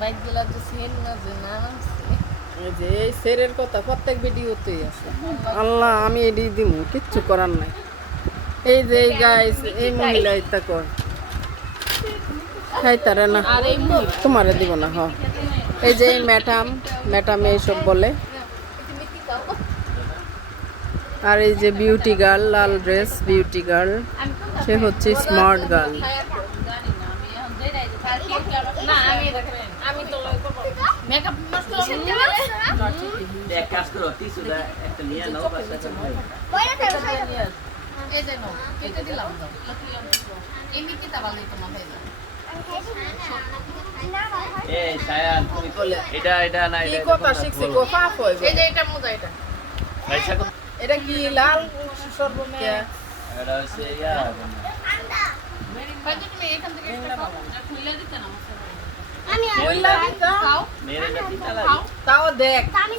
বাইকগুলো যে সেন না যে নাম এই যে এই সেরের কথা প্রত্যেক ভিডিওতেই আছে। আল্লাহ আমি এডি দিমু কিচ্ছু করার নাই। এই যে এই গাইস এই মহিলা এটা কর খাইতারে না আর এই মহিলা তোমারে দিব না হ। এই যে এই ম্যাডাম এইসব বলে। আর এই যে বিউটি গার্ল লাল ড্রেস বিউটি গার্ল সে হচ্ছে স্মার্ট গার্ল। না আমি তো মেকআপ নষ্ট এক কাজ করো টিস্যুটা একটা নিয়ে নাও বাসায় এই যে নাও এটা দিলাম দাও এমনি কি তা ভালোই তো মাথায় দাও এই সায়ান তুমি বলে এটা না কি এটা কথা শিখছি গো পাপ হইবে। এই যে এটা মোজা এটা পয়সা কত এটা কি লাল সর্বমে এটা হচ্ছে ইয়া বাইরে তুমি এখান থেকে একটা খাও খুলে দিতে না বললা দিতা খাও মেরে না দিতা খাও তাও দেখ আমি